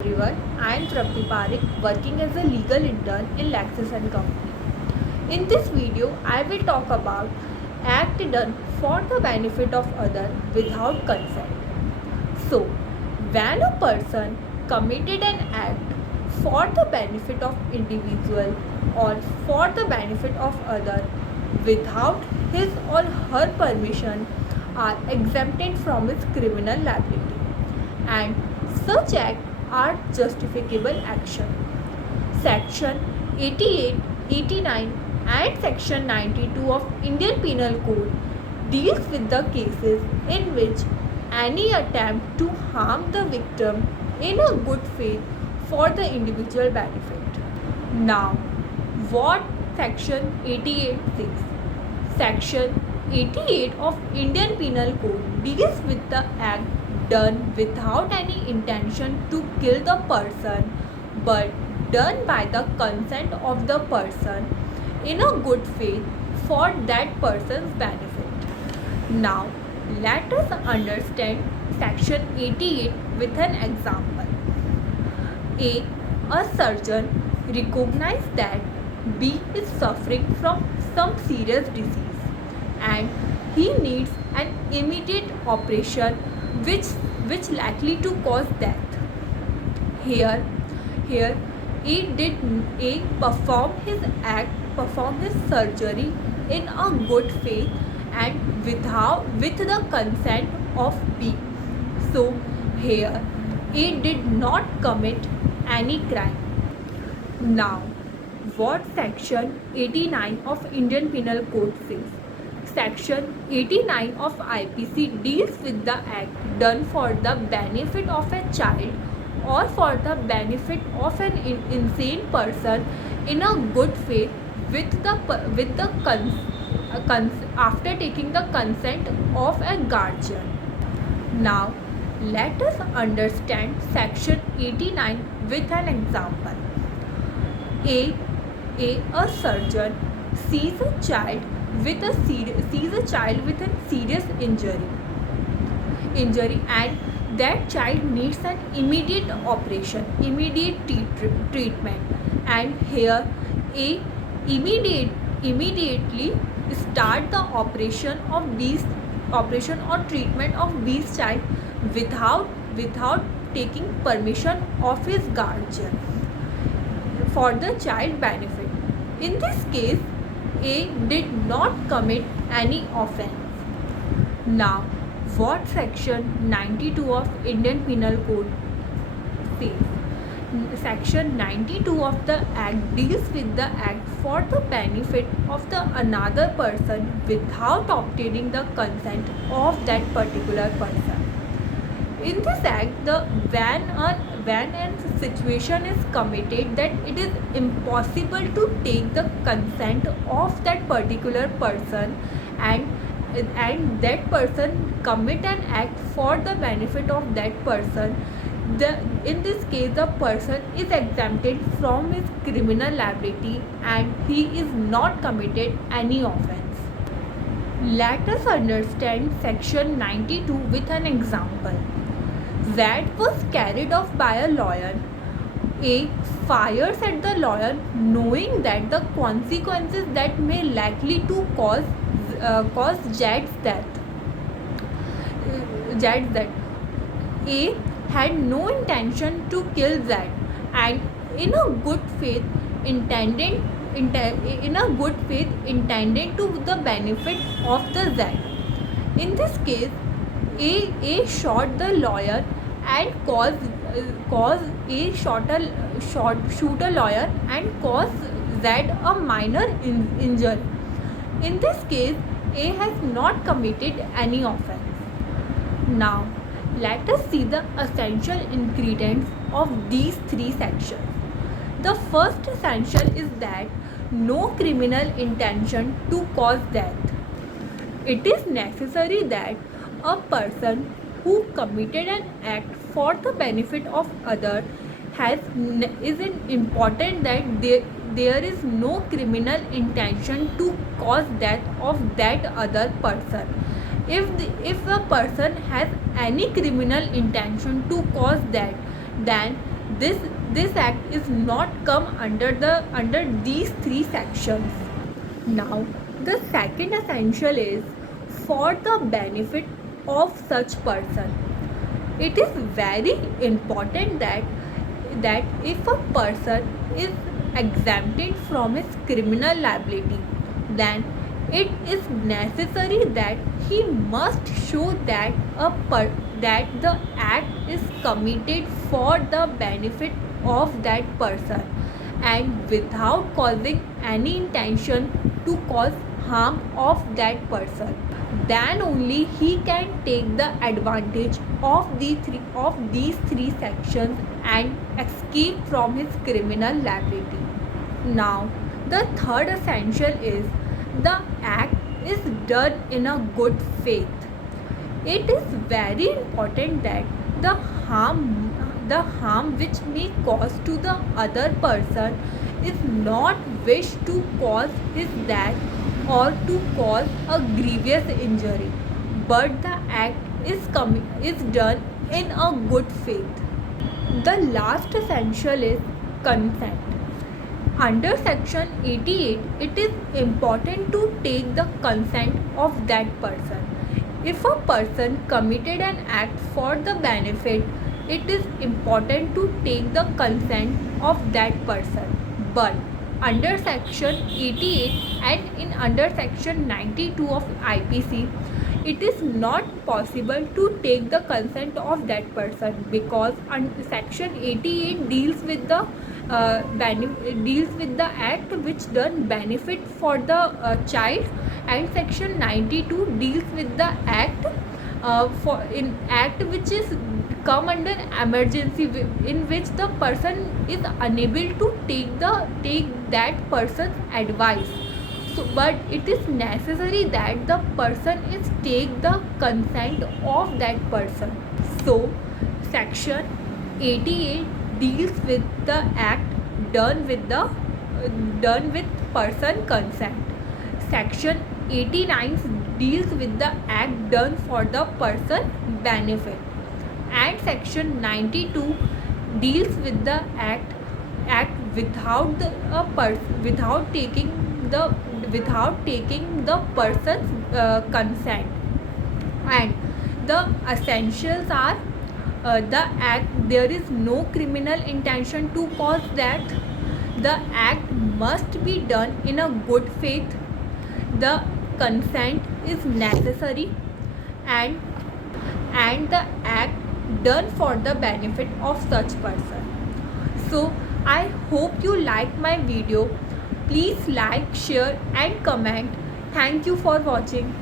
Everyone, I am Trapti Parekh, working as a legal intern in Lexis and Company. In this video, I will talk about act done for the benefit of other without consent. So, when a person committed an act for the benefit of individual or for the benefit of other without his or her permission are exempted from its criminal liability, and such acts are justificable action. Section 88, 89 and Section 92 of Indian Penal Code deals with the cases in which any attempt to harm the victim in a good faith for the individual benefit. Now, what Section 88 says? Section 88 of Indian Penal Code deals with the act done without any intention to kill the person but done by the consent of the person in a good faith for that person's benefit. Now, let us understand Section 88 with an example. A surgeon recognizes that B is suffering from some serious disease and he needs an immediate operation which likely to cause death. Here A perform his surgery in a good faith and with the consent of B. So here A did not commit any crime. Now, what Section 89 of Indian Penal Code says? Section 89 of IPC deals with the act done for the benefit of a child or for the benefit of an insane person in a good faith after taking the consent of a guardian. Now, let us understand Section 89 with an example. A surgeon sees a child with a serious injury and that child needs an immediate operation, immediate treatment, and here A immediately start the operation or treatment of B's child without taking permission of his guardian for the child benefit. In this case, A did not commit any offense. Now, what Section 92 of Indian Penal Code says? Section 92 of the Act deals with the act for the benefit of the another person without obtaining the consent of that particular person. In this act, when a situation is committed that it is impossible to take the consent of that particular person and that person commit an act for the benefit of that person, in this case the person is exempted from his criminal liability and he is not committed any offense. Let us understand Section 92 with an example. Z was carried off by a lion. A fires at the lion knowing that the consequences that may likely to cause Zed's death. A had no intention to kill Z and in a good faith intended to the benefit of the Z. In this case, A shot the lawyer and shoot a lawyer and cause Z a minor injury. In this case, A has not committed any offense. Now, let us see the essential ingredients of these three sections. The first essential is that no criminal intention to cause death. It is necessary that a person who committed an act for the benefit of others is important that there is no criminal intention to cause death of that other person. If a person has any criminal intention to cause that, then this this act is not come under these three sections. Now, the second essential is for the benefit of such person. It is very important that if a person is exempted from his criminal liability, then it is necessary that he must show that the act is committed for the benefit of that person and without causing any intention to cause harm of that person. Then only he can take the advantage of these three sections and escape from his criminal liability. Now, the third essential is the act is done in a good faith. It is very important that the harm which may cause to the other person is not wished to cause his death or to cause a grievous injury, but the act is done in a good faith. The last essential is consent. Under section 88, it is important to take the consent of that person. If a person committed an act for the benefit, it is important to take the consent of that person. But under section 88 and in under section 92 of IPC, it is not possible to take the consent of that person because section 88 deals with the act which done benefit for the child, and section 92 deals with the act which is come under emergency, in which the person is unable to take that person's advice. So, but it is necessary that the person is take the consent of that person. So, section 88 deals with the act done with person consent. Section 89 deals with the act done for the person benefit, and section 92 deals with the act without taking the person's consent. And the essentials are the act, there is no criminal intention to cause death, the act must be done in a good faith, the consent is necessary, and the act done for the benefit of such person. So I hope you like my video. Please like, share and comment. Thank you for watching.